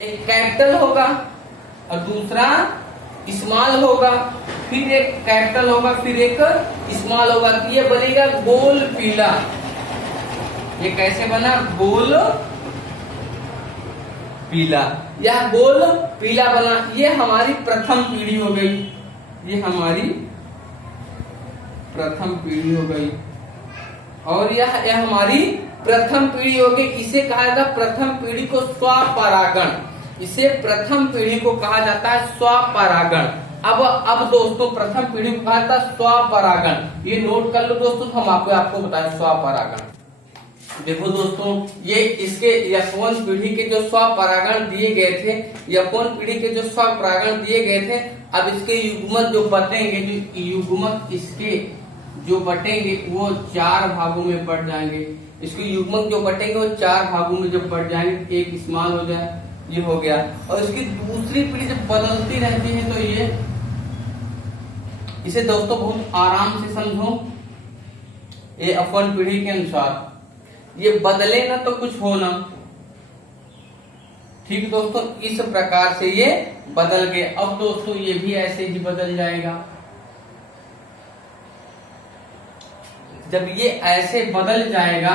एक कैपिटल होगा और दूसरा स्मॉल होगा, फिर एक कैपिटल होगा फिर एक स्मॉल होगा, तो ये बनेगा गोल पीला। ये कैसे बना? गोल पीला। यह गोल पीला बना। ये हमारी प्रथम पीढ़ी हो गई। ये हमारी प्रथम पीढ़ी हो गई और यह हमारी प्रथम पीढ़ी हो गई। इसे कहा जाता है प्रथम पीढ़ी को स्वपरागण। इसे प्रथम पीढ़ी को कहा जाता है स्वपरागण। अब दोस्तों प्रथम पीढ़ी को कहा जाता है स्वपरागण। ये नोट कर लो दोस्तों, हम आपको बताएं स्वपरागण। देखो दोस्तों, ये इसके यौवन पीढ़ी के जो स्वपरागण दिए गए थे, यौवन पीढ़ी के जो स्वपरागण दिए गए थे, अब इसके युग्मक जो बटेंगे, जो युग्मक इसके जो बटेंगे वो 4 भागों में बढ़ जाएंगे। इसके युग्मक जो बटेंगे वो 4 भागों में जब बढ़ जाएंगे, एक स्मॉल हो जाए, ये हो गया। और इसकी दूसरी पीढ़ी जब बदलती रहती है तो ये, इसे दोस्तों बहुत आराम से समझो। ये अपन पीढ़ी के अनुसार ये बदले ना तो कुछ हो ना। ठीक दोस्तों, इस प्रकार से ये बदल गए। अब दोस्तों ये भी ऐसे ही बदल जाएगा। जब ये ऐसे बदल जाएगा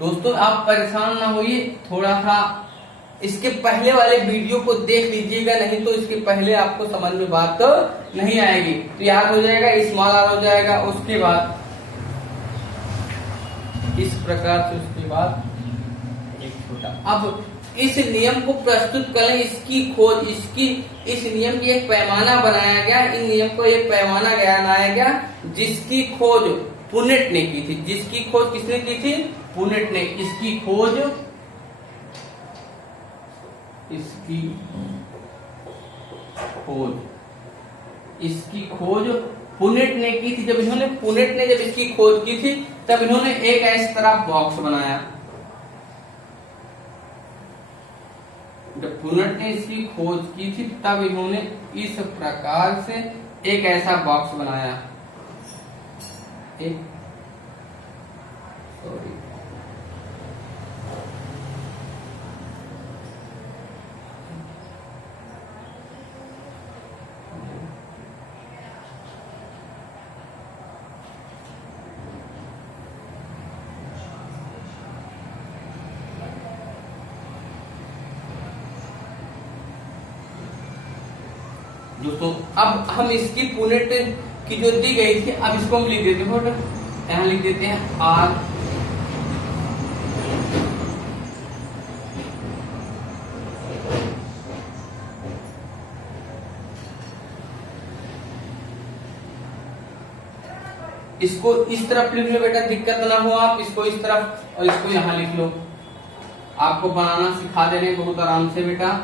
दोस्तों, आप परेशान ना होइए, थोड़ा सा इसके पहले वाले वीडियो को देख लीजिएगा, नहीं तो इसके पहले आपको समझ में बात नहीं आएगी। तो याद हो जाएगा, स्मॉल आर हो जाएगा, उसके बाद इस प्रकार से, उसके बाद एक छोटा। अब इस नियम को प्रस्तुत करें, इसकी खोज, इस नियम की एक पैमाना बनाया गया। इन नियम को एक पैमाना बनाया गया जिसकी खोज पुनेट ने की थी। जिसकी खोज किसने की थी? पुनेट ने। इसकी खोज पुनेट ने की थी। जब पुनेट ने इसकी खोज की थी, तब इन्होंने एक इस तरह बॉक्स बनाया। जब पुनेट ने इसकी खोज की थी, तब इन्होंने इस प्रकार से एक ऐसा बॉक्स बनाया। दोस्तों अब हम इसकी पुनेट की जो दी गई थी, अब इसको हम लिख देते हैं, यहाँ लिख देते हैं आर। इसको इस तरफ लिख लो बेटा, दिक्कत ना हो। आप इसको इस तरफ और इसको यहाँ लिख लो। आपको बनाना सिखा दे रहे बहुत आराम से बेटा।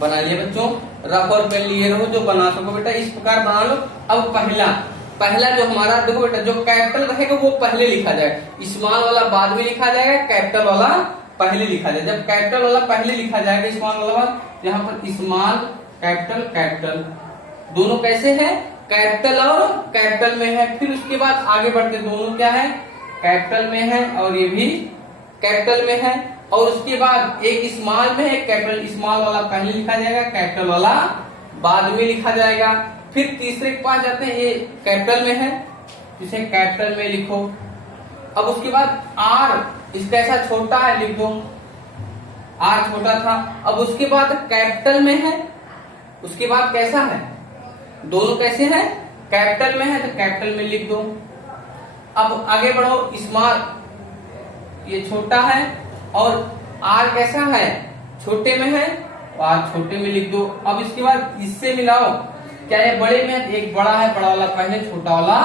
बनाइए बच्चों, रफ और पेन लिए रहो, जो बना सको बेटा इस प्रकार बना लो। अब पहला जो हमारा, देखो बेटा, जो कैपिटल रहेगा वो पहले लिखा जाएगा, स्मॉल वाला बाद में लिखा जाएगा, कैपिटल वाला पहले लिखा जाएगा। जब कैपिटल वाला पहले लिखा जाएगा, स्मॉल वाला बाद, यहाँ पर स्मॉल कैपिटल दोनों कैसे है? कैपिटल और कैपिटल में है। फिर उसके बाद आगे बढ़ते, दोनों क्या है? कैपिटल में है और ये भी कैपिटल में है। और उसके बाद एक स्मॉल में है, कैपिटल, स्मॉल वाला पहले लिखा जाएगा, कैपिटल वाला बाद में लिखा जाएगा। फिर तीसरे के पास जाते हैं, ये कैपिटल में है, इसे कैपिटल में लिखो। अब उसके बाद आर, इसका ऐसा छोटा है, लिख दो, आर छोटा था। अब उसके बाद कैपिटल में है, उसके बाद कैसा है? दोनों कैसे हैं? कैपिटल में है, तो कैपिटल में लिख दो। अब आगे बढ़ो, स्मॉल ये छोटा है और आर कैसा है? छोटे में है, आर छोटे में लिख दो। अब इसके बाद इससे मिलाओ, क्या ये बड़े में है? एक बड़ा है, बड़ा वाला पहले, छोटा वाला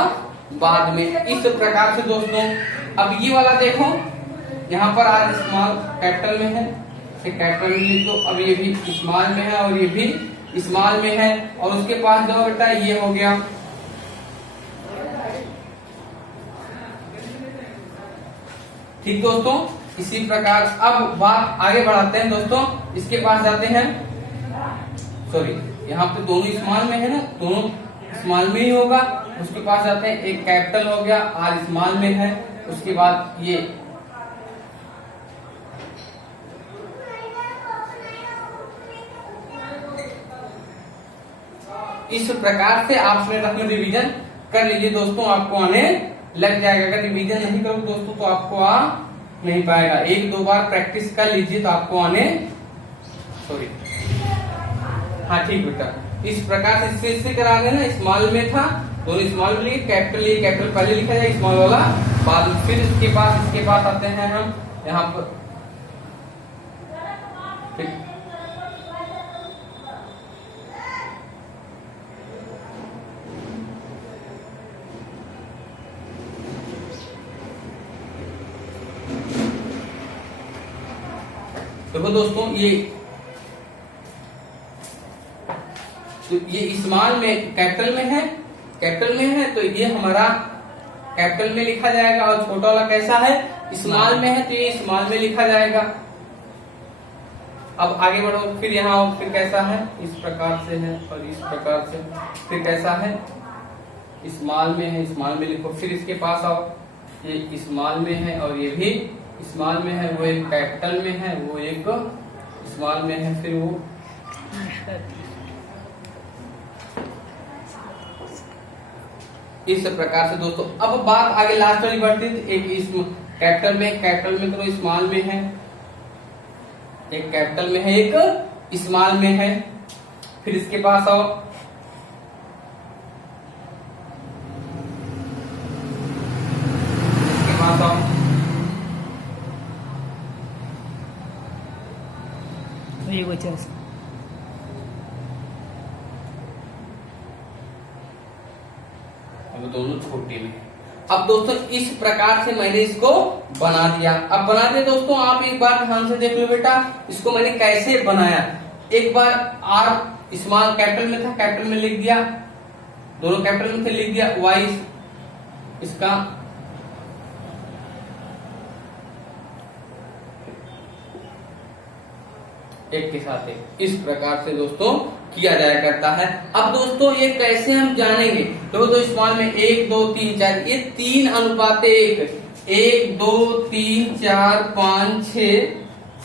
बाद में। इस प्रकार से दोस्तों, अब ये वाला देखो, यहाँ पर आर स्मॉल कैपिटल में है, कैपिटल में लिख दो। अब ये भी स्मॉल में है और ये भी स्मॉल में है। और उसके पास जाओ बेटा, ये हो गया। ठीक दोस्तों, इसी प्रकार अब बात आगे बढ़ाते हैं दोस्तों। इसके पास जाते हैं, सॉरी यहाँ पे दोनों स्मॉल में है ना, दोनों स्मॉल में ही होगा। उसके पास जाते हैं, एक कैपिटल हो गया, आर स्मॉल में है, उसके बाद ये इस प्रकार से आपने अपने रिवीजन कर लीजिए दोस्तों, आपको आने लग जाएगा। अगर रिवीजन नहीं करोगे दोस्तों तो आपको आ नहीं पाएगा। एक दो बार प्रैक्टिस कर लीजिए तो आपको आने, सॉरी हाँ ठीक बेटा, इस प्रकार से इससे करा देना। स्मॉल में था, दोनों स्मॉल में लिखे, कैपिटल पहले लिखा जाए, स्मॉल वाला बाद। फिर इसके पास आते हैं हम यहाँ पर, देखो दोस्तों ये स्मॉल में कैपिटल में है तो ये हमारा कैपिटल में लिखा जाएगा, और छोटा वाला कैसा है, स्मॉल में है तो ये स्मॉल में लिखा जाएगा। अब आगे बढ़ो, फिर यहाँ फिर कैसा है, इस प्रकार से है, और इस प्रकार से फिर कैसा है, स्मॉल में है, स्मॉल में लिखो। फिर इसके पास आओ, ये स्मॉल में है और ये भी स्मॉल में है, वो एक कैपिटल में है, वो एक स्मॉल में है, फिर वो इस प्रकार से दोस्तों। अब बात आगे लास्ट वाली बढ़ती है, एक कैपिटल में तो स्मॉल में है, एक कैपिटल में है, एक स्मॉल में है। फिर इसके पास आओ, इसके पास आओ, ये बच्चा दोनों छोटे में। अब दोस्तों इस प्रकार से मैंने इसको बना दिया। अब बना दिया दोस्तों, आप एक बार ध्यान से देख लो बेटा, इसको मैंने कैसे बनाया। एक बार आर स्मॉल कैपिटल में था, कैपिटल में लिख दिया, दोनों कैपिटल में थे, लिख दिया वाई इसका एक के साथ एक, इस प्रकार से दोस्तों किया जाया करता है। अब दोस्तों ये कैसे हम जानेंगे, तो स्मॉल में 1 2 3 4, ये 3 अनुपात 1 2 3 4 5 6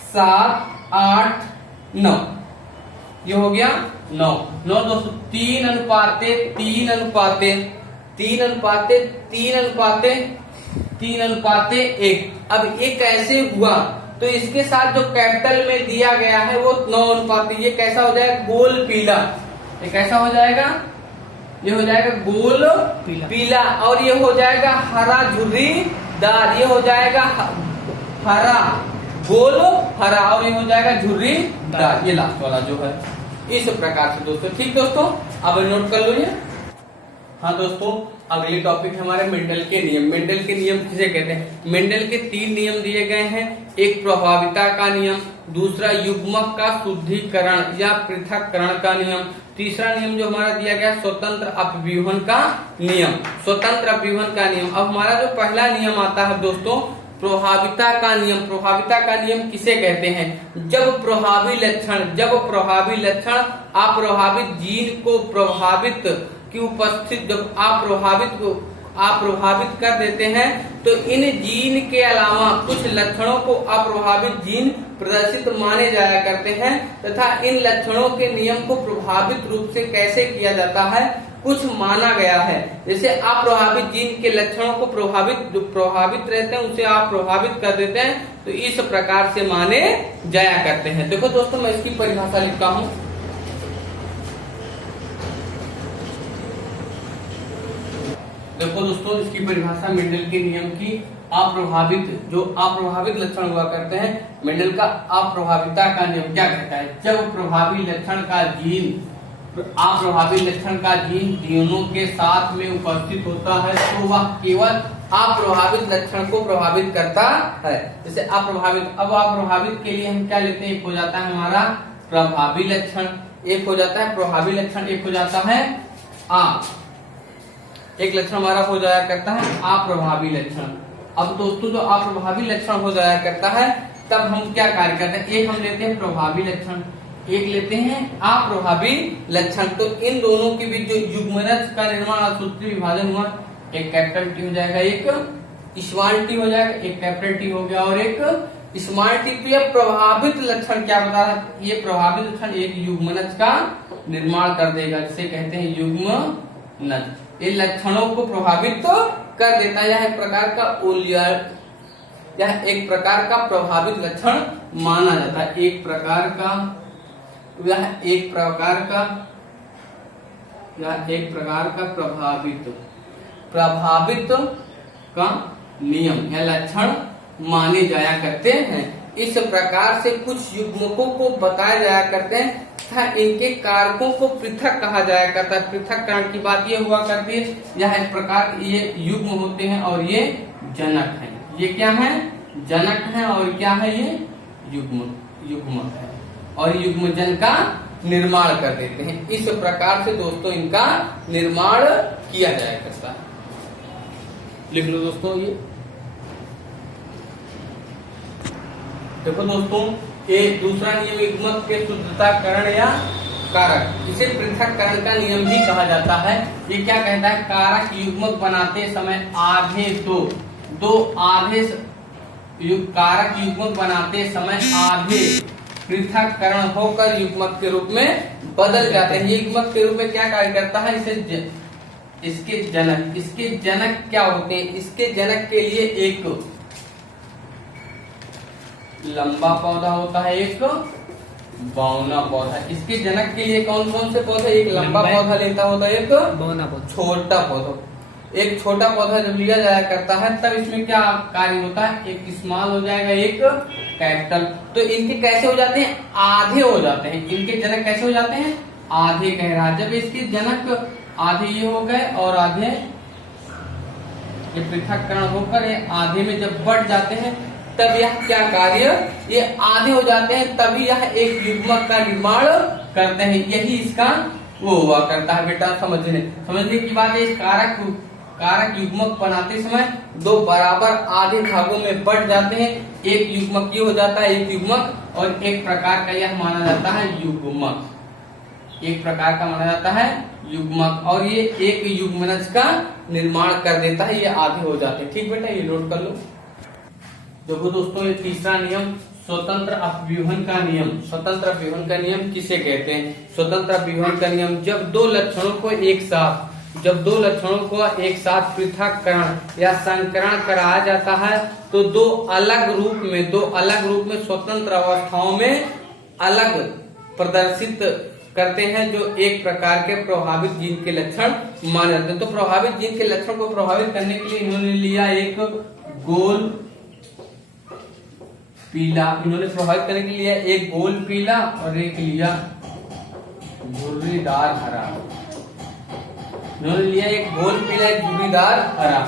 7 8 9, ये हो गया 9 दोस्तों। 3 अनुपात 1। अब ये कैसे हुआ, तो इसके साथ जो कैपिटल में दिया गया है वो 9 अनुपात, ये कैसा हो जाएगा, गोल पीला। ये कैसा हो जाएगा, ये हो जाएगा गोल पीला, और ये हो जाएगा हरा झुर्रीदार, ये हो जाएगा हरा, गोल हरा, और ये हो जाएगा झुर्रीदार, ये लास्ट वाला जो है। इस प्रकार से दोस्तों, ठीक दोस्तों, अब नोट कर लो ये। हाँ दोस्तों, अगले टॉपिक है हमारे मेंडल के नियम। मेंडल के नियम किसे कहते हैं, मेंडल के 3 नियम दिए गए हैं। एक प्रभाविता का नियम, दूसरा युग्मक का शुद्धिकरण या पृथक्करण का नियम, तीसरा नियम जो हमारा दिया गया स्वतंत्र अपव्यूहन का नियम, स्वतंत्र अपव्यूहन का नियम। अब हमारा जो पहला नियम आता है दोस्तों, प्रभाविता का नियम। प्रभाविता का नियम किसे कहते हैं, जब प्रभावी लक्षण अप्रभावित जीन को प्रभावित की उपस्थित, जब अप्रभावित कर देते हैं तो इन जीन के अलावा कुछ लक्षणों को अप्रभावित जीन प्रदर्शित माने जाया करते हैं, तथा इन लक्षणों के नियम को प्रभावित रूप से कैसे किया जाता है, कुछ माना गया है। जैसे अप्रभावित जीन के लक्षणों को जो प्रभावित रहते हैं उसे आप प्रभावित कर देते हैं, तो इस प्रकार से माने जाया करते हैं। देखो दोस्तों, मैं इसकी परिभाषा लिखता हूँ। देखो दोस्तों, इसकी परिभाषा मेंडल के नियम की, जो अप्रभावित लक्षण हुआ करते हैं, मेंडल का अप्रभाविता का नियम क्या कहता है, जब प्रभावी लक्षण का जीन जीनों के साथ में उपस्थित होता है तो वह केवल अप्रभावित लक्षण को प्रभावित करता है। जैसे अप्रभावित, अब अप्रभावित के लिए हम क्या लेते हैं, एक हो जाता है हमारा प्रभावी लक्षण, एक हो जाता है प्रभावी लक्षण, एक हो जाता है एक लक्षण हमारा हो जाया करता है अप्रभावी लक्षण। अब दोस्तों, जो अप्रभावी लक्षण हो जाया करता है तब हम क्या कार्य करते हैं, एक हम लेते हैं प्रभावी लक्षण, एक लेते हैं अप्रभावी लक्षण। तो इन दोनों के बीच जो युग्मनज का निर्माण और सूत्री विभाजन हुआ, एक कैपिटल टी हो जाएगा, एक स्मॉल टी हो जाएगा, एक कैपिटल टी हो गया और एक स्मॉल टी। तो यह प्रभावित लक्षण क्या बता रहा है? ये प्रभावित लक्षण एक युग्मनज का निर्माण कर देगा, जिसे कहते हैं युग्मनज। इन लक्षणों को प्रभावित तो कर देता है। यह एक प्रकार का यह एक प्रकार का प्रभावित लक्षण माना जाता है। एक प्रकार का प्रभावित का नियम या लक्षण माने जाया करते हैं। इस प्रकार से कुछ युग्मकों को बताया जाया करते हैं तथा इनके कारकों को पृथक कहा जाया करता है। पृथक्करण की बात ये हुआ करती है। यह एक प्रकार ये युग्म होते हैं और ये जनक है। ये क्या है? जनक है। और क्या है? ये युग्मक है और युग्मजन का निर्माण कर देते हैं। इस प्रकार से दोस्तों इनका निर्माण किया जाया करता है। लिख लो दोस्तों। ये देखो दोस्तों, ये दूसरा नियम युग्मक के शुद्धताकरण या कारक, इसे पृथक्करण का नियम भी कहा जाता है। ये क्या कहता है? कारक युग्मक बनाते समय आधे कारक युग्मक बनाते समय आधे पृथक्करण होकर युग्मक के रूप में बदल जाते हैं। ये युग्मक के रूप में क्या कार्य करता है? इसके जनक क्या होते हैं? इसके जनक के लिए एक लंबा पौधा होता है, एक बौना पौधा। इसके जनक के लिए कौन कौन से पौधे? एक लंबा पौधा लेता होता है, एक बौना पौधा, छोटा पौधा। एक छोटा पौधा जब लिया जाया करता है तब इसमें क्या कार्य होता है? एक स्मॉल हो जाएगा, एक कैपिटल। तो इनके कैसे हो जाते हैं? आधे हो जाते हैं। इनके जनक कैसे हो जाते हैं? आधे कह रहा है। जब इसके जनक आधे ये हो गए और आधे ये पृथक्करण होकर ये आधे में जब बढ़ जाते हैं तब यह क्या कार्य? ये आधे हो जाते हैं, तभी यह एक युग्मक का निर्माण करते हैं। यही इसका वो हुआ करता है बेटा। समझने की बात है। इस कारक युग्मक बनाते समय दो बराबर आधे भागों में बढ़ जाते हैं। एक युग्मक ये हो जाता है, एक युग्मक, और एक प्रकार का यह माना जाता है युग्मक। एक प्रकार का माना जाता है युग्मक और ये एक युग्मनज का निर्माण कर देता है। ये आधे हो जाते हैं। ठीक बेटा, ये नोट कर लो। देखो दोस्तों, ये तीसरा नियम स्वतंत्र अपव्यूहन का नियम। स्वतंत्र अपव्यूहन का नियम किसे कहते हैं? स्वतंत्र अपव्यूहन का नियम जब दो लक्षणों को एक साथ पृथक्करण या संकरण कराया जाता है तो दो अलग रूप में स्वतंत्र अवस्थाओं में अलग प्रदर्शित करते हैं, जो एक प्रकार के प्रभावित जीन के लक्षण माने जाते हैं। तो प्रभावित जीन के लक्षण को प्रभावित करने के लिए इन्होंने लिया एक गोल पीला। इन्होंने प्रभावित करने के लिए एक गोल पीला और एक लिया झुर्रीदार हरा। इन्होंने लिया एक गोल पीला, एक झुर्रीदार हरा।